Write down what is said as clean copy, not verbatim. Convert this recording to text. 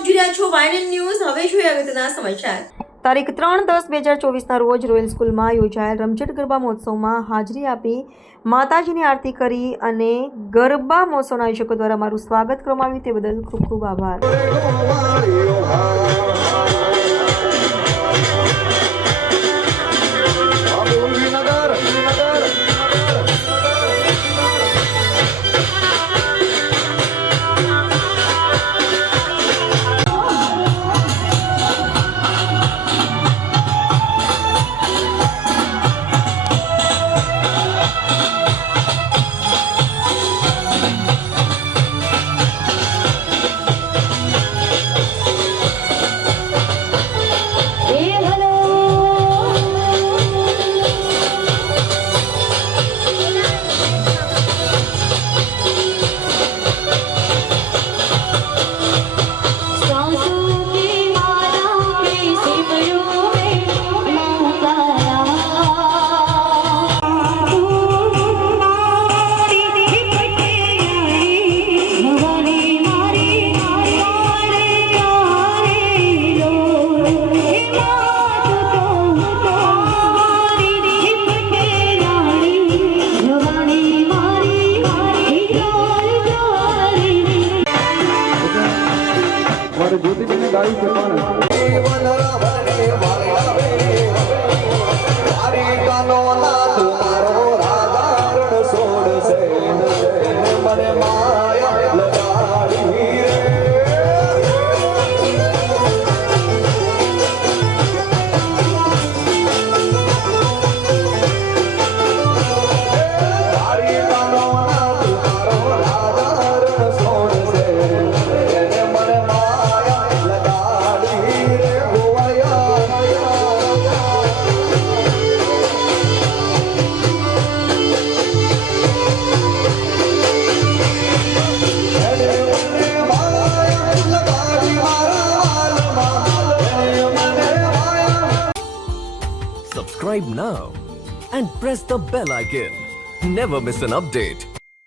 આપ જોઈ રહ્યા છો વાયનન ન્યૂઝ. હવે જોઈએ અગત્યના સમાચાર. તારીખ 3-10-2024ના રોજ રોયલ સ્કૂલમાં યોજાયેલ રમઝટ ગરબા મહોત્સવમાં હાજરી આપી માતાજીની આરતી કરી અને ગરબા મહોત્સવના આયોજકો દ્વારા મારું સ્વાગત કરવામાં આવ્યું તે બદલ ખૂબ ખૂબ આભાર. જ્યોતિબેને ગાયું છે Subscribe now and press the bell icon. Never miss an update.